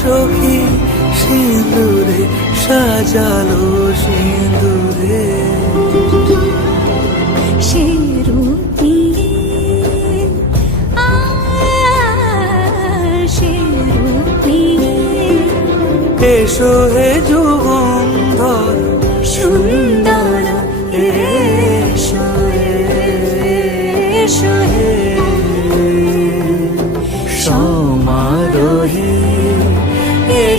সখী সিঁদুরে সাজালো সিঁদুরে। এসো হে যুগন্ধর সুন্দর এসো এসো হে। সমারোহে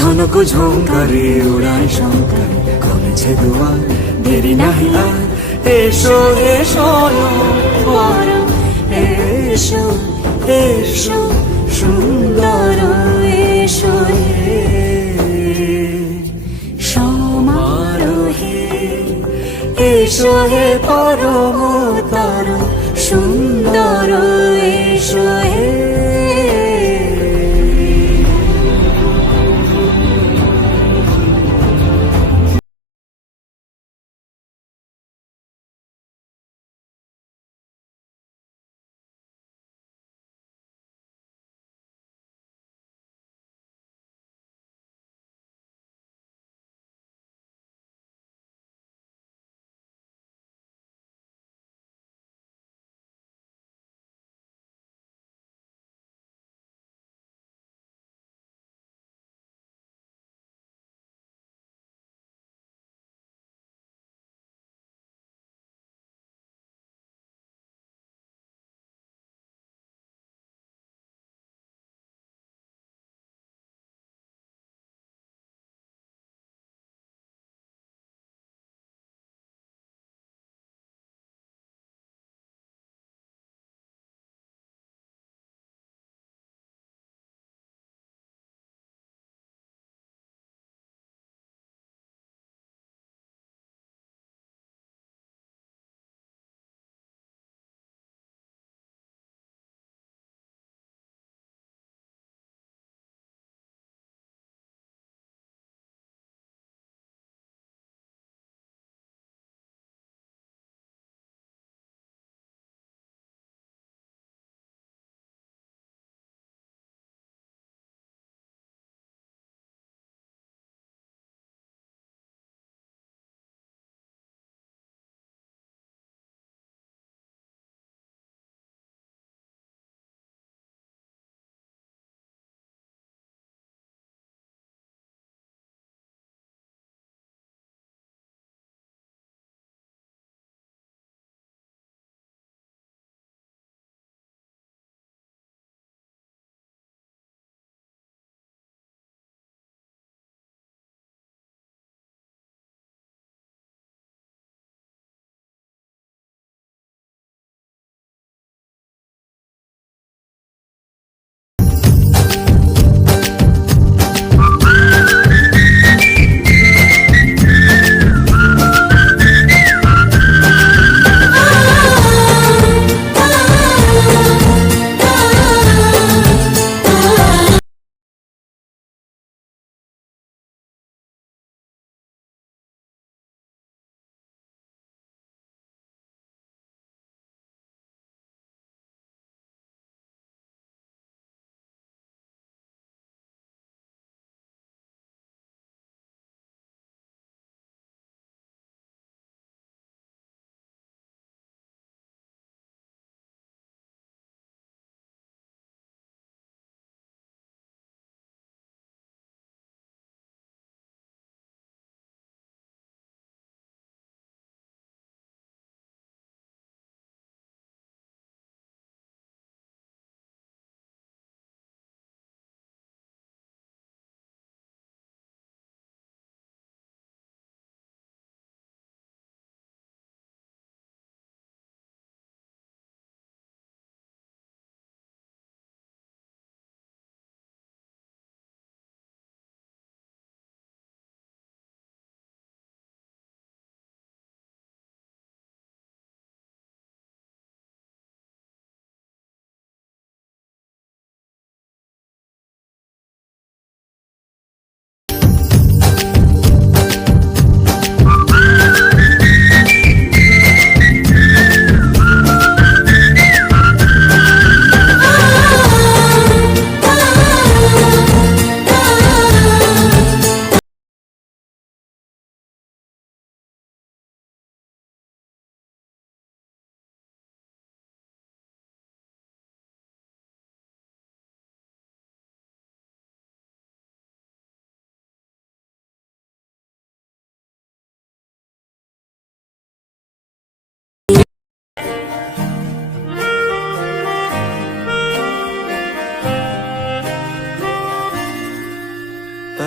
ঝনক ঝঙ্কারে উড়ায় শঙ্কর। কমেছে দুয়ার দেরি নাহি আর। এসো বর এসো এসো, সুন্দর, এসো সমারোহে, এসো হে পরমতর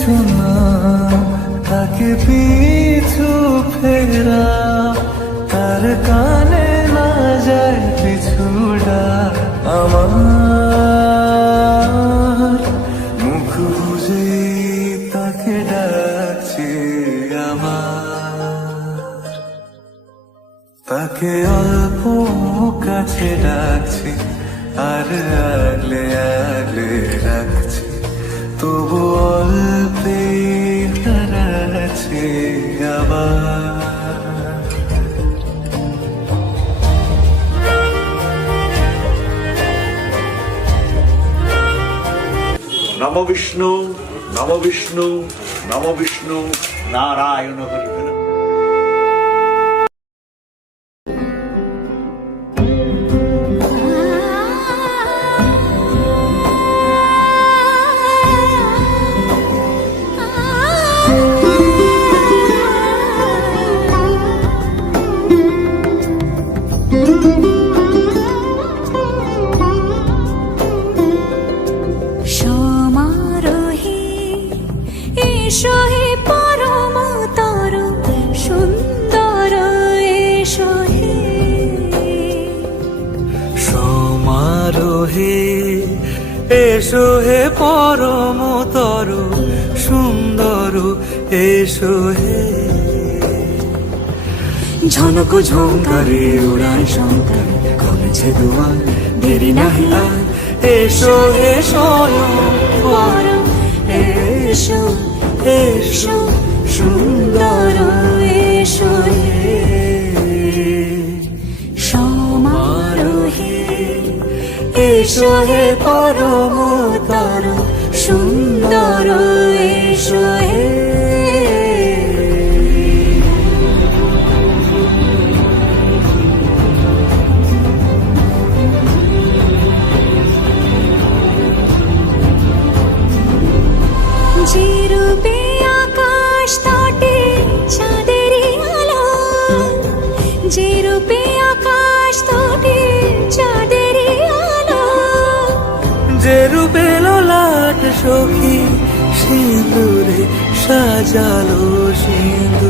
পিছু না তাকে পিছু ফেরা তার কানে হারাচ্ছি আবার। নম বিষ্ণু নম বিষ্ণু নম বিষ্ণু নারায়ণ হরি। এসো হে। ঝনক ঝঙ্কারে উড়ায় শঙ্কর কমেছে দুয়ার দেরি নাহি আর। এসো পরম এসো এসো সুন্দর এসো সমারোহে এসো হে পরমতর সুন্দর এসো হে। সখী সিঁদুরে সাজালো সিঁদুরে।